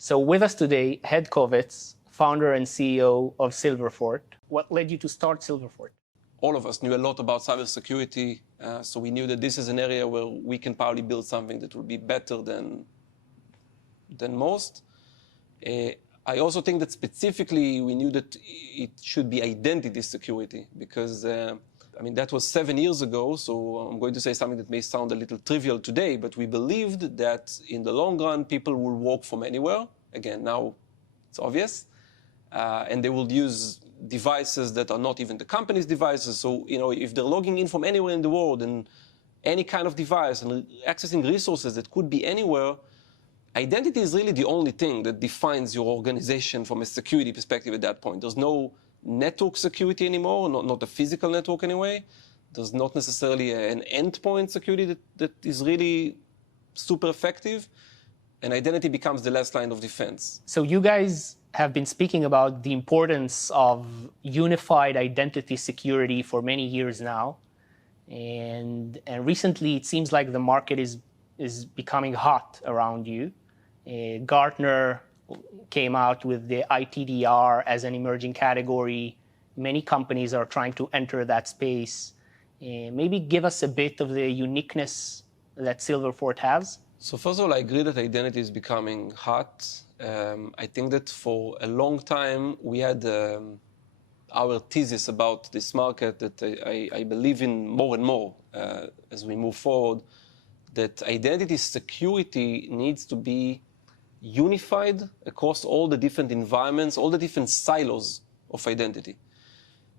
So with us today, Hed Kovetz, founder and CEO of Silverfort. What led you to start Silverfort? All of us knew a lot about cybersecurity, so we knew that this is an area where we can probably build something that will be better than most. I also think that specifically we knew that it should be identity security because, that was 7 years ago, so I'm going to say something that may sound a little trivial today, but we believed that in the long run, people will work from anywhere. Again, now it's obvious. And they will use devices that are not even the company's devices. So, if they're logging in from anywhere in the world and any kind of device and accessing resources that could be anywhere, identity is really the only thing that defines your organization from a security perspective at that point. There's no network security anymore, not a physical network anyway. There's not necessarily an endpoint security that is really super effective. And identity becomes the last line of defense. So you guys have been speaking about the importance of unified identity security for many years now. And recently, it seems like the market is becoming hot around you. Gartner came out with the ITDR as an emerging category. Many companies are trying to enter that space. Maybe give us a bit of the uniqueness that Silverfort has. So first of all, I agree that identity is becoming hot. I think that for a long time, we had our thesis about this market that I believe in more and more as we move forward, that identity security needs to be unified across all the different environments, all the different silos of identity.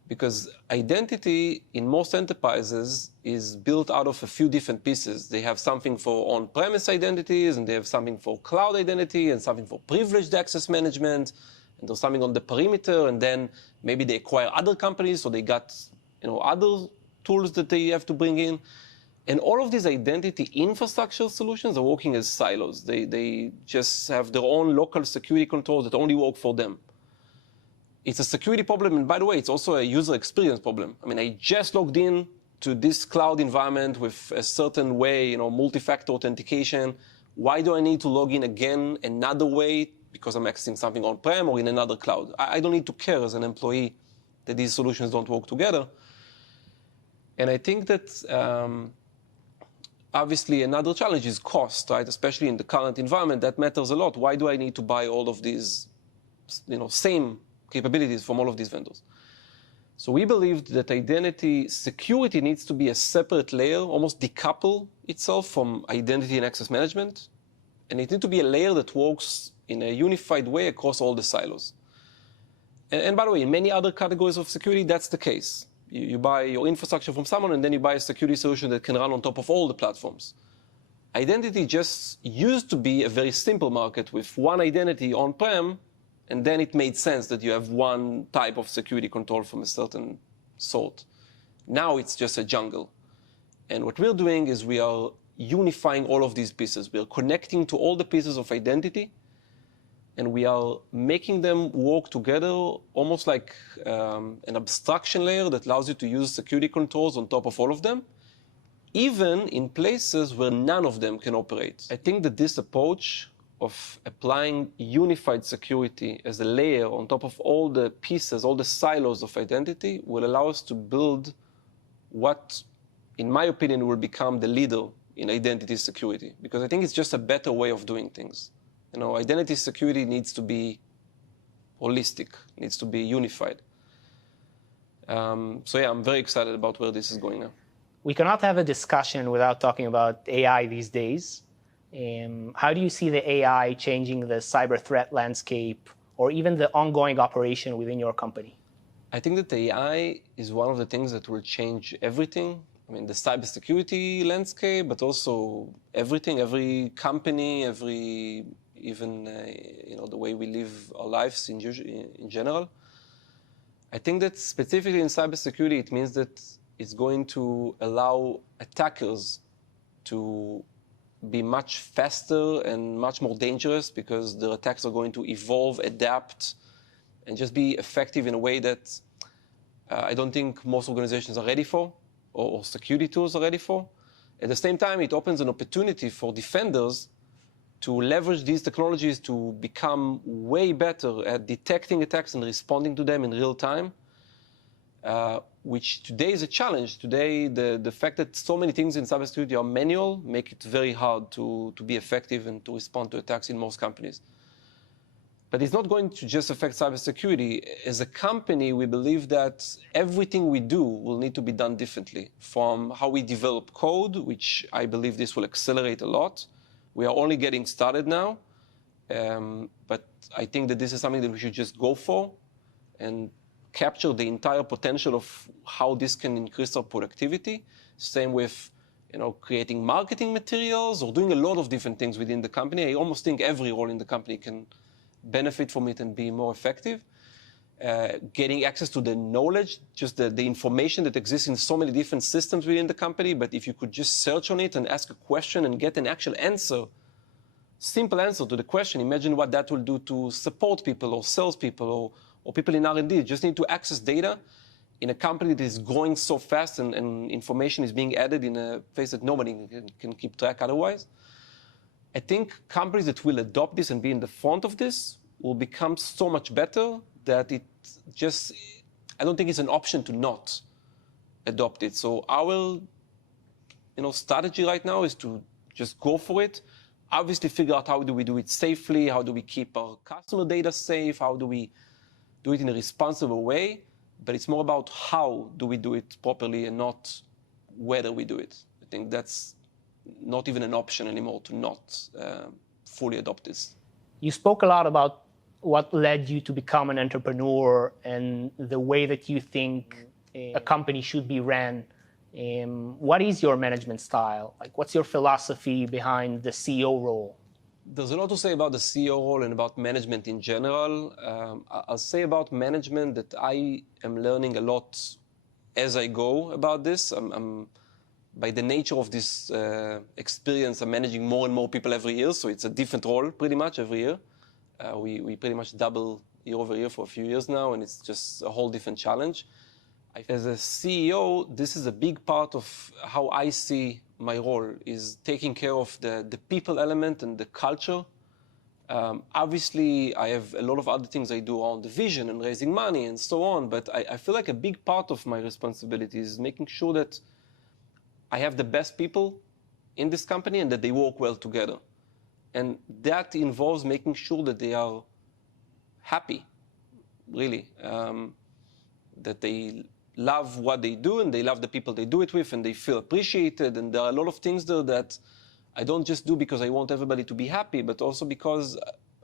Because identity in most enterprises is built out of a few different pieces. They have something for on-premise identities, and they have something for cloud identity, and something for privileged access management, and there's something on the perimeter, and then maybe they acquire other companies, so they got other tools that they have to bring in. And all of these identity infrastructure solutions are working as silos. They just have their own local security controls that only work for them. It's a security problem, and by the way, it's also a user experience problem. I just logged in to this cloud environment with a certain way, multi-factor authentication. Why do I need to log in again another way because I'm accessing something on-prem or in another cloud? I don't need to care as an employee that these solutions don't work together. And I think that obviously another challenge is cost, right? Especially in the current environment, that matters a lot. Why do I need to buy all of these, same capabilities from all of these vendors? So we believed that identity security needs to be a separate layer, almost decouple itself from identity and access management. And it needs to be a layer that works in a unified way across all the silos. And by the way, in many other categories of security, that's the case. You buy your infrastructure from someone, and then you buy a security solution that can run on top of all the platforms. Identity just used to be a very simple market with one identity on-prem, and then it made sense that you have one type of security control from a certain sort. Now it's just a jungle. And what we're doing is we are unifying all of these pieces. We are connecting to all the pieces of identity, and we are making them work together almost like an abstraction layer that allows you to use security controls on top of all of them, even in places where none of them can operate. I think that this approach of applying unified security as a layer on top of all the pieces, all the silos of identity, will allow us to build what, in my opinion, will become the leader in identity security. Because I think it's just a better way of doing things. Identity security needs to be holistic, needs to be unified. So yeah, I'm very excited about where this is going now. We cannot have a discussion without talking about AI these days. How do you see the AI changing the cyber threat landscape or even the ongoing operation within your company? I think that AI is one of the things that will change everything. The cybersecurity landscape, but also everything, every company, even the way we live our lives in general. I think that specifically in cybersecurity, it means that it's going to allow attackers to be much faster and much more dangerous because their attacks are going to evolve, adapt, and just be effective in a way that I don't think most organizations are ready for or security tools are ready for. At the same time, it opens an opportunity for defenders to leverage these technologies to become way better at detecting attacks and responding to them in real time, which today is a challenge. Today, the fact that so many things in cybersecurity are manual make it very hard to be effective and to respond to attacks in most companies. But it's not going to just affect cybersecurity. As a company, we believe that everything we do will need to be done differently, from how we develop code, which I believe this will accelerate a lot. We are only getting started now, but I think that this is something that we should just go for and capture the entire potential of how this can increase our productivity. Same with creating marketing materials or doing a lot of different things within the company. I almost think every role in the company can benefit from it and be more effective. Getting access to the knowledge, just the information that exists in so many different systems within the company, but if you could just search on it and ask a question and get an actual answer, simple answer to the question, imagine what that will do to support people or salespeople or people in R&D. Just need to access data in a company that is growing so fast and information is being added in a place that nobody can keep track otherwise. I think companies that will adopt this and be in the front of this will become so much better that I don't think it's an option to not adopt it. So our strategy right now is to just go for it. Obviously figure out how do we do it safely, how do we keep our customer data safe, how do we do it in a responsible way, but it's more about how do we do it properly and not whether we do it. I think that's not even an option anymore to not fully adopt this. You spoke a lot about what led you to become an entrepreneur and the way that you think a company should be ran. What is your management style? What's your philosophy behind the CEO role? There's a lot to say about the CEO role and about management in general. I'll say about management that I am learning a lot as I go about this. By the nature of this experience, I'm managing more and more people every year, so it's a different role pretty much every year. We pretty much double year over year for a few years now, and it's just a whole different challenge. As a CEO, this is a big part of how I see my role, is taking care of the people element and the culture. Obviously, I have a lot of other things I do around the vision and raising money and so on, but I feel like a big part of my responsibility is making sure that I have the best people in this company and that they work well together. And that involves making sure that they are happy, really, that they love what they do and they love the people they do it with and they feel appreciated. And there are a lot of things there that I don't just do because I want everybody to be happy, but also because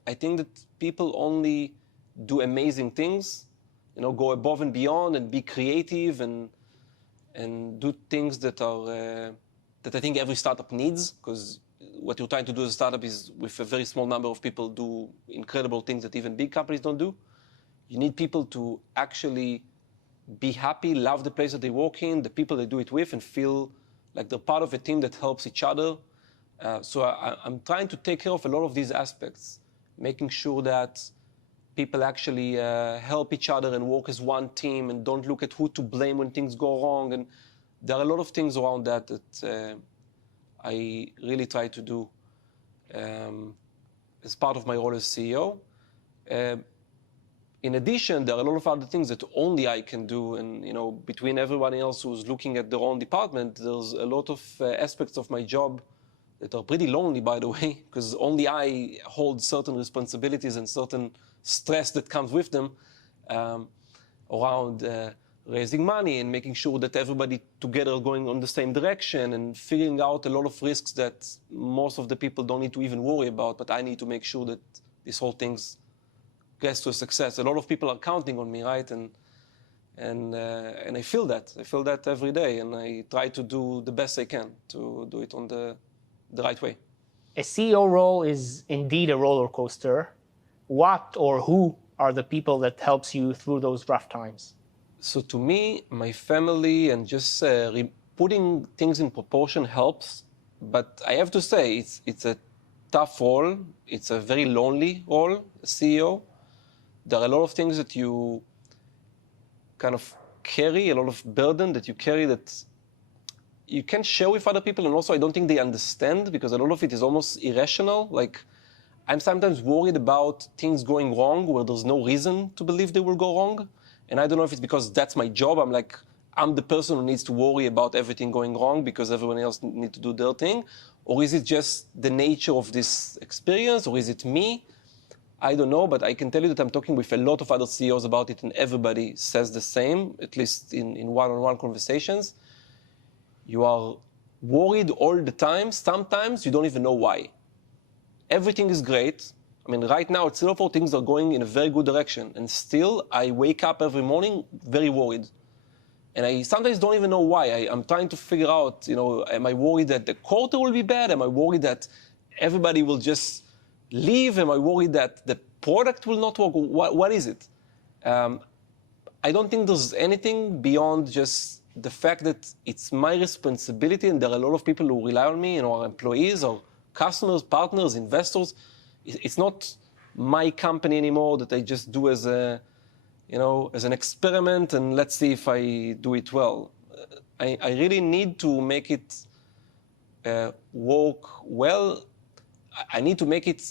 I think that people only do amazing things, go above and beyond and be creative and do things that I think every startup needs, because what you're trying to do as a startup is, with a very small number of people, do incredible things that even big companies don't do. You need people to actually be happy, love the place that they work in, the people they do it with, and feel like they're part of a team that helps each other. So I'm trying to take care of a lot of these aspects, making sure that people actually help each other and work as one team and don't look at who to blame when things go wrong. And there are a lot of things around that I really try to do as part of my role as CEO. In addition, there are a lot of other things that only I can do. And between everybody else who's looking at their own department, there's a lot of aspects of my job that are pretty lonely, by the way, because only I hold certain responsibilities and certain stress that comes with them around raising money and making sure that everybody together are going on the same direction and figuring out a lot of risks that most of the people don't need to even worry about, but I need to make sure that this whole thing gets to a success. A lot of people are counting on me, right? And I feel that. I feel that every day, and I try to do the best I can to do it on the right way. A CEO role is indeed a roller coaster. What or who are the people that helps you through those rough times? So to me, my family and just putting things in proportion helps. But I have to say, it's a tough role. It's a very lonely role, CEO. There are a lot of things that you kind of carry, a lot of burden that you carry that you can share with other people, and also I don't think they understand, because a lot of it is almost irrational. Like, I'm sometimes worried about things going wrong where there's no reason to believe they will go wrong. And I don't know if it's because that's my job. I'm the person who needs to worry about everything going wrong because everyone else needs to do their thing. Or is it just the nature of this experience, or is it me? I don't know, but I can tell you that I'm talking with a lot of other CEOs about it, and everybody says the same, at least in one-on-one conversations. You are worried all the time. Sometimes you don't even know why. Everything is great. I mean, right now at Silverfort, things are going in a very good direction. And still, I wake up every morning very worried. And I sometimes don't even know why. I'm trying to figure out, am I worried that the quarter will be bad? Am I worried that everybody will just leave? Am I worried that the product will not work? What is it? I don't think there's anything beyond just the fact that it's my responsibility, and there are a lot of people who rely on me, our employees, or customers, partners, investors. It's not my company anymore that I just do as an experiment, and let's see if I do it well. I really need to make it work well. I need to make it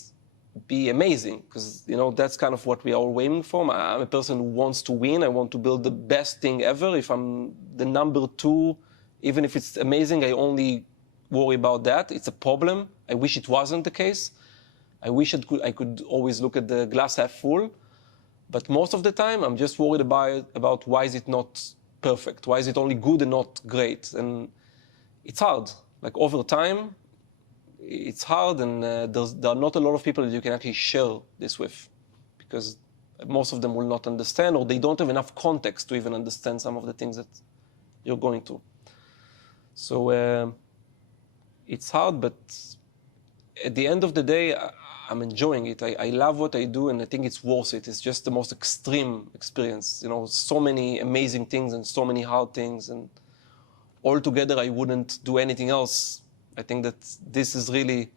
be amazing, because that's kind of what we are all aiming for. I'm a person who wants to win. I want to build the best thing ever. If I'm the number 2, even if it's amazing, I only worry about that. It's a problem. I wish it wasn't the case. I wish I could always look at the glass half full. But most of the time, I'm just worried about why is it not perfect? Why is it only good and not great? And it's hard. Like, over time, it's hard, and there are not a lot of people that you can actually share this with, because most of them will not understand, or they don't have enough context to even understand some of the things that you're going through. So it's hard, but at the end of the day, I'm enjoying it. I love what I do, and I think it's worth it. It's just the most extreme experience. So many amazing things and so many hard things, and altogether, I wouldn't do anything else. I think that this is really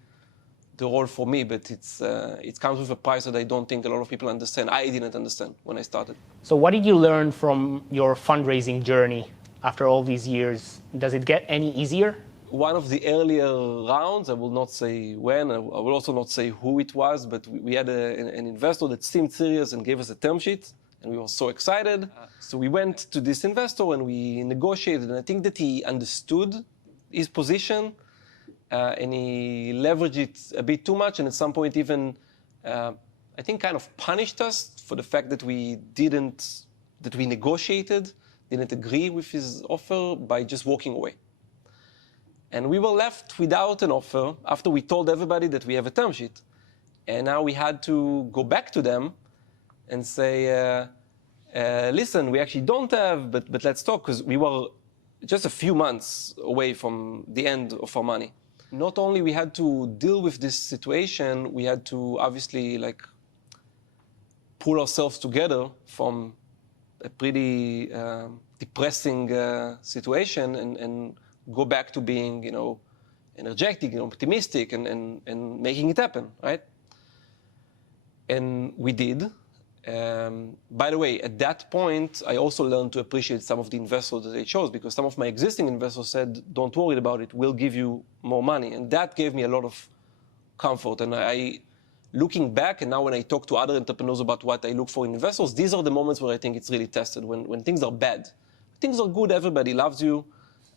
the role for me, but it comes with a price that I don't think a lot of people understand. I didn't understand when I started. So what did you learn from your fundraising journey after all these years? Does it get any easier? One of the earlier rounds, I will not say when, I will also not say who it was, but we had an investor that seemed serious and gave us a term sheet, and we were so excited. So we went to this investor and we negotiated, and I think that he understood his position, and he leveraged it a bit too much, and at some point even, I think, kind of punished us for the fact that we negotiated, didn't agree with his offer by just walking away. And we were left without an offer after we told everybody that we have a term sheet. And now we had to go back to them and say, listen, we actually don't have, but let's talk, because we were just a few months away from the end of our money. Not only we had to deal with this situation, we had to obviously pull ourselves together from a pretty depressing situation and go back to being, energetic and optimistic and making it happen, right? And we did. By the way, at that point, I also learned to appreciate some of the investors that I chose, because some of my existing investors said, don't worry about it, we'll give you more money. And that gave me a lot of comfort. And looking back, and now when I talk to other entrepreneurs about what I look for in investors, these are the moments where I think it's really tested, when things are bad. Things are good, everybody loves you.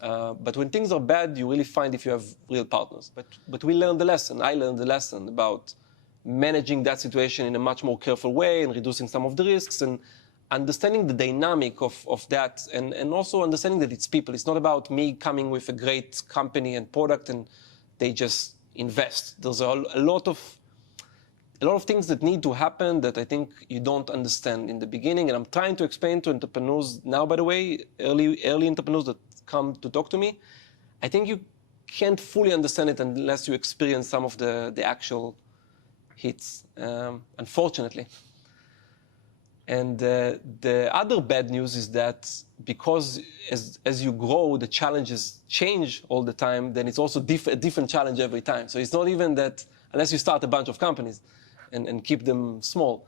But when things are bad, you really find if you have real partners. But we learned the lesson. I learned the lesson about managing that situation in a much more careful way and reducing some of the risks and understanding the dynamic of that, and also understanding that it's people. It's not about me coming with a great company and product and they just invest. There's a lot of things that need to happen that I think you don't understand in the beginning. And I'm trying to explain to entrepreneurs now, by the way, early entrepreneurs that come to talk to me, I think you can't fully understand it unless you experience some of the actual hits, unfortunately. And the other bad news is that because as you grow, the challenges change all the time, then it's also a different challenge every time. So it's not even that, unless you start a bunch of companies and keep them small.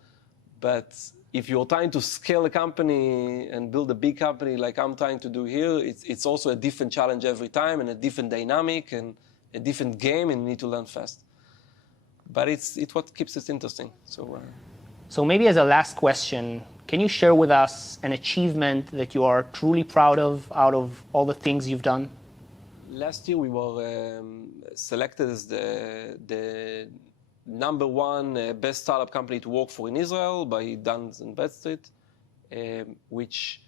But if you're trying to scale a company and build a big company like I'm trying to do here, it's also a different challenge every time and a different dynamic and a different game, and you need to learn fast. But it's what keeps it interesting. So maybe as a last question, can you share with us an achievement that you are truly proud of out of all the things you've done? Last year we were selected as the #1 best startup company to work for in Israel by Dun & Bradstreet, which,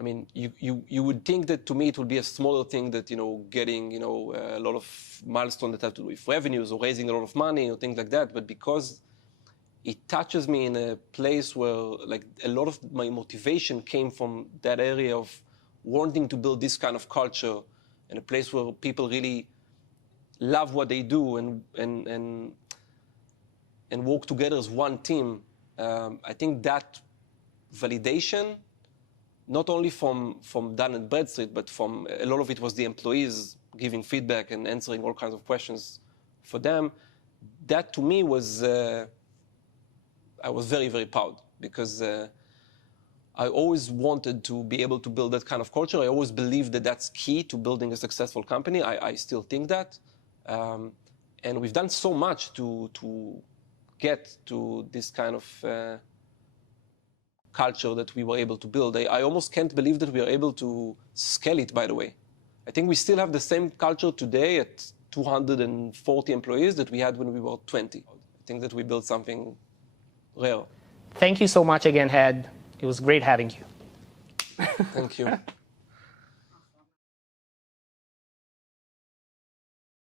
I mean, you would think that to me it would be a smaller thing that, getting, a lot of milestones that have to do with revenues or raising a lot of money or things like that. But because it touches me in a place where, like, a lot of my motivation came from that area of wanting to build this kind of culture in a place where people really love what they do and work together as one team. I think that validation, not only from Dun & Bradstreet, but from a lot of it was the employees giving feedback and answering all kinds of questions for them. That to me was, I was very, very proud, because I always wanted to be able to build that kind of culture. I always believed that that's key to building a successful company. I still think that. And we've done so much to get to this kind of culture that we were able to build. I almost can't believe that we are able to scale it, by the way. I think we still have the same culture today at 240 employees that we had when we were 20. I think that we built something rare. Thank you so much again, Hed. It was great having you. Thank you.